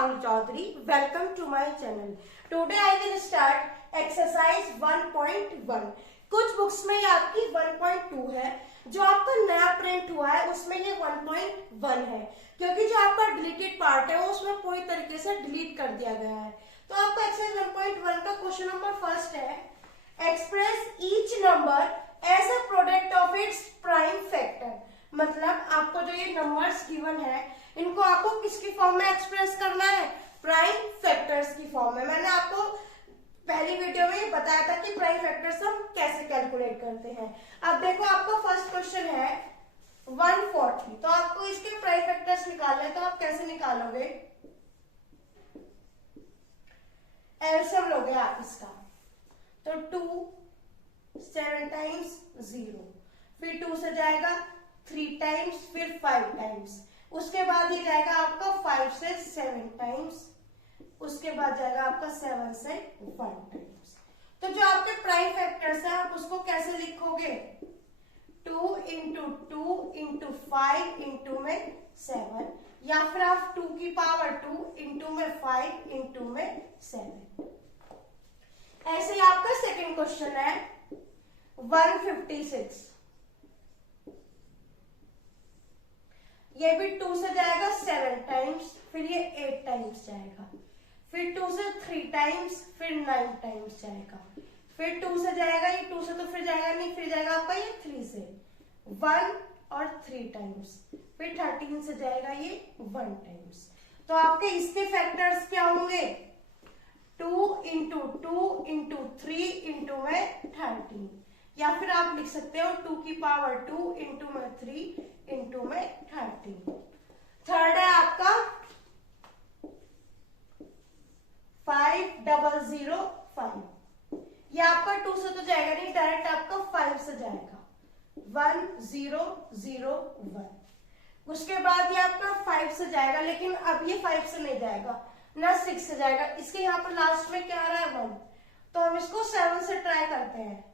Rahul Chaudhary. Welcome to my channel. Today I will start exercise 1.1. कुछ books में ये आपकी 1.2 है, जो आपका नया प्रिंट हुआ है उसमें ये 1.1 है, क्योंकि जो आपका डिलीटेड पार्ट है वो उसमें पूरी तरीके से डिलीट कर दिया गया है। तो आपका एक्सरसाइज 1.1 का क्वेश्चन नंबर फर्स्ट है, express each number as a product of its prime factor. मतलब आपको जो ये नंबर्स गिवन है इनको आपको किसकी फॉर्म में एक्सप्रेस करना है, प्राइम फैक्टर्स की फॉर्म में। मैंने आपको पहली वीडियो में बताया था कि प्राइम फैक्टर्स हम कैसे कैलकुलेट करते हैं। अब देखो आपका फर्स्ट क्वेश्चन है 140, तो आपको इसके प्राइम फैक्टर्स निकालने, तो आप कैसे निकालोगे, एलसीएम लोगे आप इसका, तो 2 7 टाइम्स 0, फिर 2 से जाएगा 3 टाइम्स, फिर 5 टाइम्स, उसके बाद ये जाएगा आपका 5 से 7 टाइम्स, उसके बाद जाएगा आपका 7 से 1 टाइम्स। तो जो आपके प्राइम फैक्टर्स है आप उसको कैसे लिखोगे, 2 इंटू 2 इंटू 5 इंटू में 7, या फिर आप 2 की पावर 2 इंटू में 5 इंटू में 7। ऐसे ही आपका सेकंड क्वेश्चन है 156, ये भी 2 से जाएगा 7 टाइम्स, फिर ये 8 टाइम्स जाएगा, फिर 2 से 3 टाइम्स, फिर 9 टाइम्स जाएगा, फिर 2 से जाएगा ये 2 से तो फिर जाएगा नहीं, फिर जाएगा आपका ये 3 से 1 और 3 टाइम्स, फिर 13 से जाएगा ये 1 टाइम्स। तो आपके इसके फैक्टर्स क्या होंगे, 2 इंटू 2 इंटू 3 इंटू में 13, या फिर आप लिख सकते हो 2 की पावर 2 इंटू में 3 इंटू में 13। थर्ड है आपका 5005, ये आपका 2 से तो जाएगा नहीं, डायरेक्ट आपका 5 से जाएगा, 1001। उसके बाद ये आपका 5 से जाएगा, लेकिन अब ये 5 से नहीं जाएगा ना, 6 से जाएगा, इसके यहाँ पर लास्ट में क्या आ रहा है 1, तो हम इसको 7 से ट्राई करते हैं,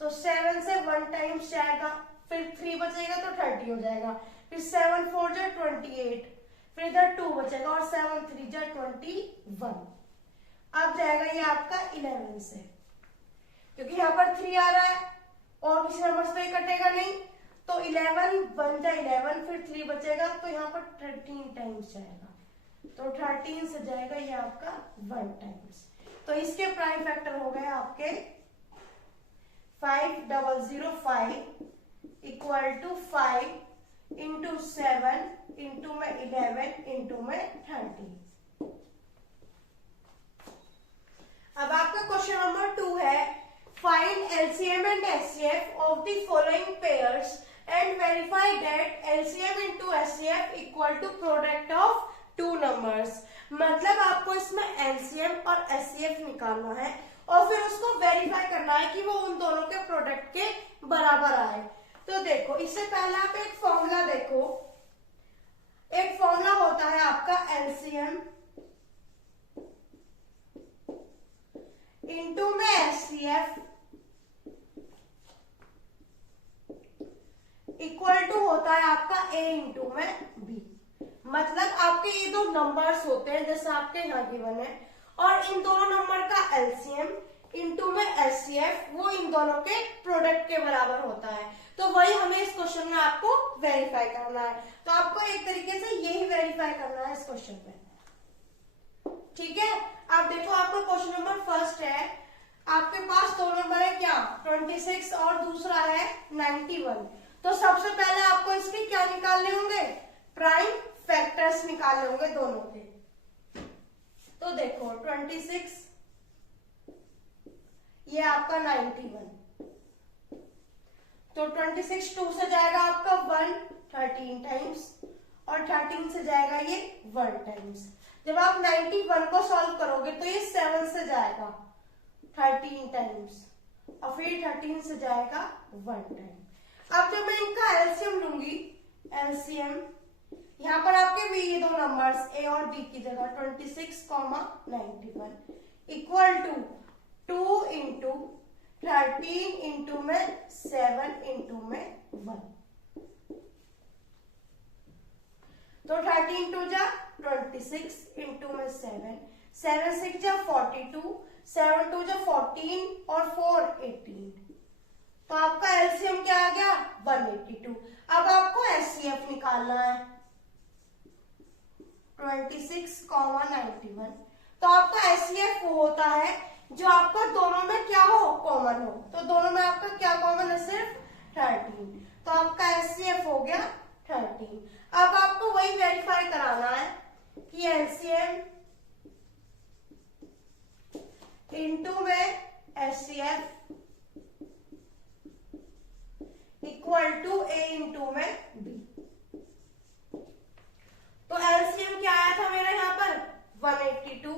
तो 7 से 1 टाइम्स जाएगा, फिर 3 बचेगा तो 30 हो जाएगा, फिर 7 4 जा 28, फिर इधर 2 बचेगा और 7 3 जा 21। अब जाएगा ये आपका 11 से, क्योंकि यहाँ पर 3 आ रहा है और किसी नंबर से तो ये कटेगा नहीं, तो 11 1 जा 11, फिर 3 बचेगा तो यहाँ पर 13 टाइम्स जाएगा, तो 13 से जाएगा ये आपका 1 टाइम्स। तो इसके प्राइम फैक्टर हो गए आपके 5005 इक्वल टू 5 इंटू 7 इंटू में 11 इंटू में 30। अब आपका क्वेश्चन नंबर 2 है, find LCM and HCF of the following pairs and verify that LCM into HCF equal to product of 2 numbers. मतलब आपको इसमें एलसीएम और एचसीएफ निकालना है और फिर उसको वेरीफाई करना है कि वो उन दोनों के प्रोडक्ट के बराबर आए। तो देखो, इससे पहले आप एक फॉर्मूला देखो, एक फॉर्मूला होता है आपका एलसीएम इंटू में एचसीएफ इक्वल टू होता है आपका ए इंटू में बी। मतलब आपके ये दो नंबर्स होते हैं जैसे आपके यहाँ गिवन है, और इन दोनों नंबर का एलसीएम इंटू में एचसीएफ वो इन दोनों के प्रोडक्ट के बराबर होता है। तो वही हमें इस क्वेश्चन में आपको वेरीफाई करना है। तो आपको एक तरीके से यही वेरीफाई करना है इस क्वेश्चन पे, ठीक है। आप देखो, आपका क्वेश्चन नंबर फर्स्ट है, आपके पास 2 नंबर है क्या, 26 और दूसरा है 91। तो सबसे पहले आपको इसके क्या निकालने होंगे, प्राइम फैक्टर्स निकालने होंगे दोनों के। तो देखो 26, ये आपका 91, तो 26 2 से जाएगा आपका 1 13 टाइम्स, और 13 से जाएगा ये 1 टाइम्स। जब आप 91 को सॉल्व करोगे तो ये 7 से जाएगा 13 टाइम्स, और फिर 13 से जाएगा 1 टाइम। अब जब मैं इनका एलसीएम लूंगी, एलसीएम यहाँ पर आपके भी ये दो नंबर्स ए और बी की जगह 26, 91 इक्वल टू 2 इंटू 13 इंटू में 7 इंटू में 1, तो 13 2 जा 26, 26 इंटू में 7, 7 6 जा 42, 7 2 जा 14 और 4 18। तो आपका एलसीएम क्या आ गया 182। अब आपको एचसीएफ निकालना है 26, 91। तो आपका एचसीएफ वो होता है जो आपका दोनों में क्या हो कॉमन हो। तो दोनों में आपका क्या कॉमन है सिर्फ 13। तो आपका एचसीएफ हो गया 13। अब आपको वही वेरीफाई कराना है कि एलसीएम इनटू में HCF equal to A into में बी। तो एलसीएम क्या आया था मेरा यहाँ पर 182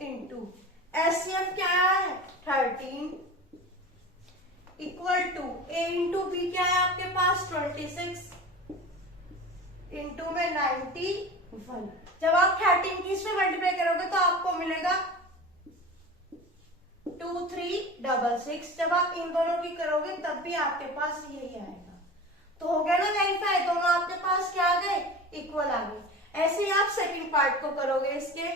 इंटू एचसीएफ क्या आया है 13 equal to A into B क्या है आपके पास 26 इंटू में 91। जब आप 13 की इसमें मल्टीप्लाई करोगे तो आपको मिलेगा 2366। जब आप इन दोनों की करोगे तब भी आपके पास यही आएगा। तो हो गया ना वेरीफाई, दोनों आपके पास क्या आ गए इक्वल आ गए। ऐसे ही आप सेकंड पार्ट को करोगे इसके।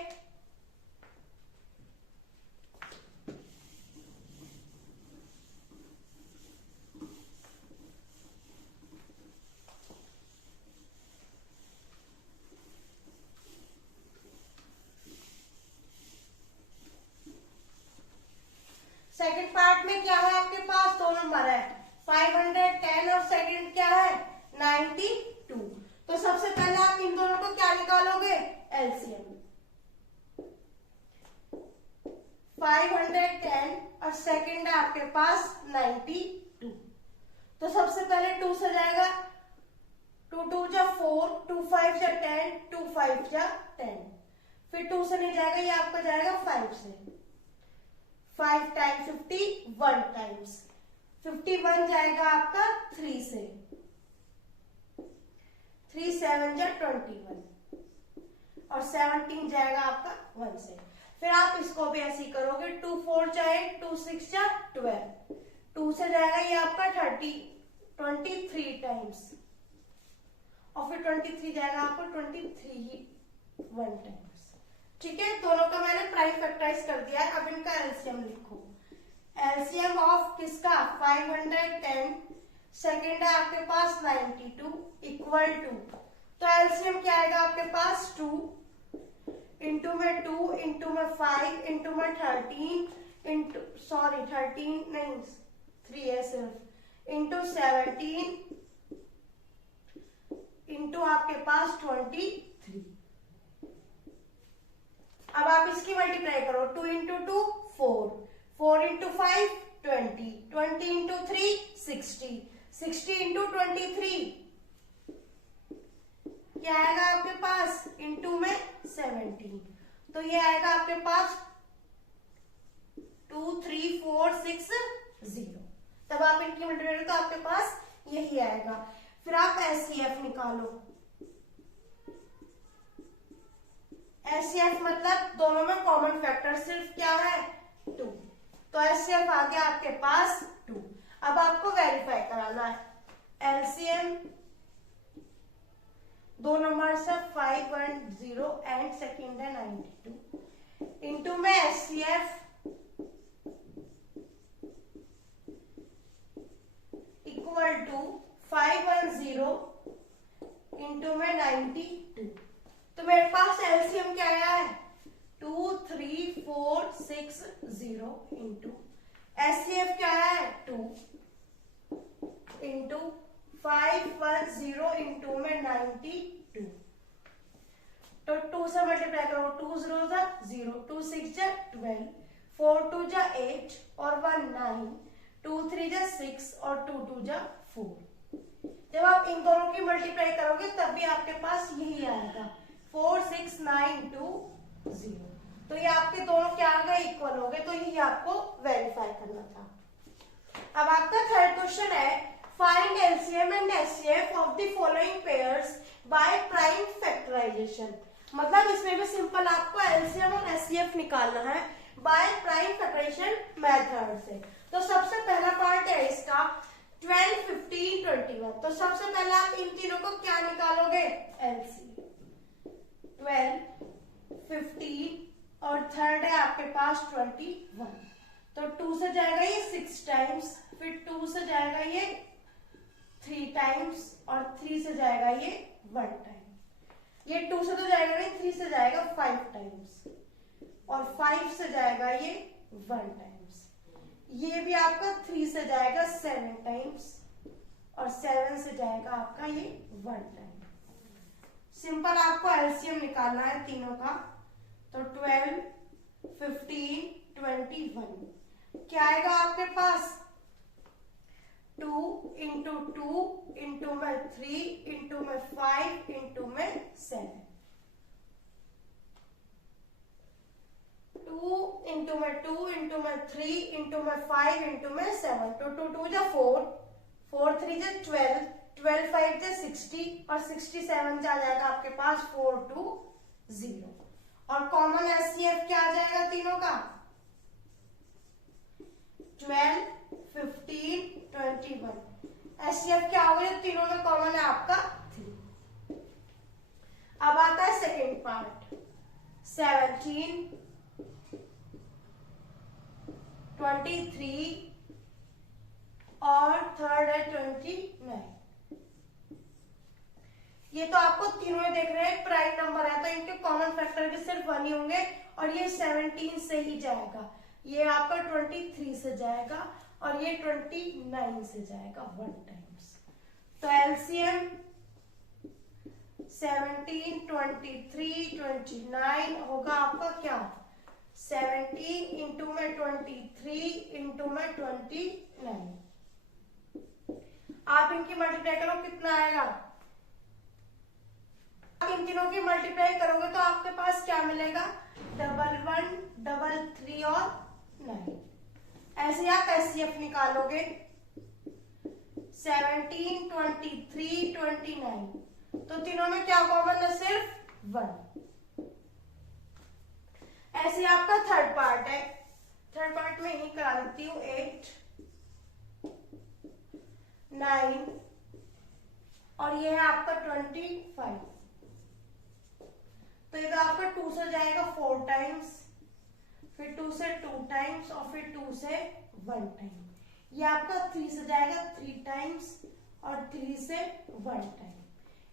सेकंड पार्ट में क्या है आपके पास दो नंबर है 510 और सेकंड क्या है 92। तो सबसे पहले आप इन दोनों को क्या निकालोगे एलसीएम 510 और सेकंड है आपके पास 92। तो सबसे पहले 2 से जाएगा 2 2 जा 4, 2 5 जा 10, 2 5 जा 10। फिर 2 से नहीं जाएगा, ये आपका जाएगा 5 से। 5 टाइम्स 50 1 टाइम्स 51 जाएगा आपका 3 से। 3 7 जा 21 और 17 जाएगा आपका 1 से। फिर आप इसको भी ऐसे ही करोगे 2 4 जा 8, 2 6 जा 12, 2 से जाएगा ये आपका 23 टाइम्स और फिर 23 जाएगा आपको 23 1 टाइम्स। ठीक है, दोनों का मैंने प्राइम फैक्टराइज कर दिया है। अब इनका एलसीएम लिखो। एलसीएम ऑफ किसका 510 सेकेंड है आपके पास 92 इक्वल टू, तो एलसीएम क्या आएगा आपके पास 2 इंटू में 2 इंटू में 5 इंटू में 13 इंटू 13 नहीं 3 है सिर्फ इंटू 17 इंटू आपके पास 23। अब आप इसकी मल्टीप्लाई करो 2 इंटू 2 4, 4 इंटू 5 20, 20 इंटू 3 60, 60 इंटू 23 क्या आएगा आपके पास इंटू में 17। तो ये आएगा आपके पास 2 3 4 6 0। तब आप इनकी मल्टीप्लाई तो आपके पास यही आएगा। फिर आप एचसीएफ निकालो। एचसीएफ मतलब दोनों में कॉमन फैक्टर सिर्फ क्या है 2। तो एचसीएफ आ गया आपके पास 2। अब आपको वेरीफाई कराना है एलसीएम दो नंबर से 510 एंड सेकेंड है 92 इंटू में एचसीएफ इक्वल टू 510 इंटू में 92। तो मेरे पास एलसीएम क्या आया है 2 3 4 6 0 इंटू एचसीएफ क्या आया है 2 इंटू 510 इंटू में 92। तो 2 से मल्टीप्लाई करो 2 0 जा 0, 2 6 जा 12, 4 2 जा 8 और 1 9, 2 3 जा 6 और 2 2 जा 4। जब आप इन दोनों की मल्टीप्लाई करोगे तब भी आपके पास यही आएगा 4 6 9 2 0। तो ये आपके दोनों क्या आ गए इक्वल हो गए। तो यही आपको वेरीफाई करना था। अब आपका थर्ड क्वेश्चन है find LCM and HCF of the following pairs by prime factorisation. मतलब इसमें भी सिंपल आपको एलसीएम और एचसीएफ निकालना है बाय प्राइम फैक्टराइजेशन मेथड से। तो सबसे पहला पार्ट है इसका 12 15 21। तो सबसे पहले आप इन तीनों को क्या निकालोगे एलसीएम। 15 और थर्ड है आपके पास 21। तो 2 से जाएगा ये 6 टाइम्स, फिर 2 से जाएगा ये 3 टाइम्स और 3 से जाएगा ये 1 टाइम। ये 2 से तो जाएगा नहीं, 3 से जाएगा 5 टाइम्स और 5 से जाएगा ये 1 टाइम्स। ये भी आपका 3 से जाएगा 7 टाइम्स और 7 से जाएगा आपका ये 1 टाइम। सिंपल आपको एलसीएम निकालना है तीनों का। तो 12, 15, 21 क्या आएगा आपके पास? 2 इंटू 2 इंटू में 3 इंटू में 5 इंटू में 7। 2 इंटू में 2 इंटू में 3 इंटू में 5 इंटू में 7। तो 2 2 जा 4, 4 3 जा 12, 12 5 जा 60 और 67 जा जाएगा आपके पास 420। और कॉमन एचसीएफ क्या आ जाएगा तीनों का? 12, 15, 21। एचसीएफ क्या होगा? तीनों में कॉमन है आपका 3। अब आता है सेकेंड पार्ट। 17, 23 और थर्ड है 29। ये तो आपको तीनों में देख रहे हैं प्राइम नंबर है तो इनके कॉमन फैक्टर भी सिर्फ 1 ही होंगे और ये 17 से ही जाएगा, ये आपका 23 से जाएगा और ये 29 से जाएगा 1 टाइम्स। तो एलसीएम 17, 23, 29 होगा आपका क्या? 17 इंटू में 23 इंटू में 29। आप इनकी मल्टीप्लाई करो कितना आएगा? आप इन तीनों की मल्टीप्लाई करोगे तो आपके पास क्या मिलेगा? 1 1 3 3 और 9। ऐसे आप एचसीएफ निकालोगे 17, 23, 29। तो तीनों में क्या कॉमन है? सिर्फ 1। ऐसे आपका थर्ड पार्ट है। थर्ड पार्ट में ही करा देती हूँ। 8, 9 और ये है आपका 25। तो इधर आपका 2 से जाएगा 4 टाइम्स, फिर 2 से 2 टाइम्स और फिर 2 से 1 टाइम। ये आपका 3 से जाएगा 3 टाइम्स और 3 से 1 टाइम।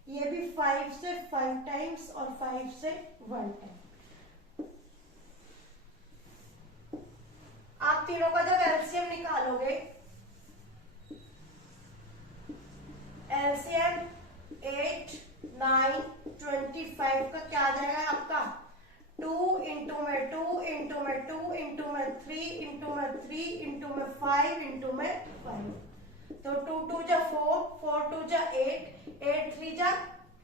ये भी 5 से 5 टाइम्स और 5 से 1 टाइम। आप तीनों का जब एलसीएम निकालोगे, एलसीएम 8, 9, 25 का क्या आ जाएगा आपका? 2 इंटू में 2 इंटू में 2 इंटू में 3 इंटू में 3 इंटू में 5 इंटू में 5। तो 2 2 जा 4, 4 2 जा 8, 8 3 जा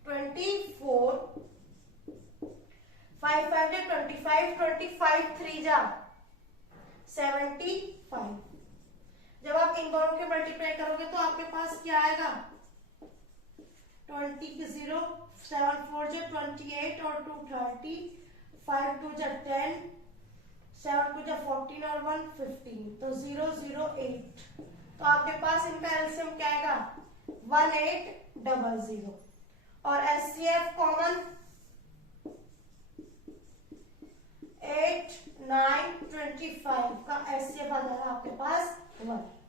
24, 5 5 जा 25, 25 3 जा 75। जब आप इन दोनों के मल्टीप्लाई करोगे तो आपके पास क्या आएगा? 20 की 0, 7 4 जा 28 और 2 30, 5 2 जा 10, 7 2 जा 14 और 1 15। तो 0 0 8। तो आपके पास इनका एलसीएम क्या आएगा? 1800। और एचसीएफ कॉमन 8, 9, 25 का एचसीएफ आ जाएगा आपके पास 1।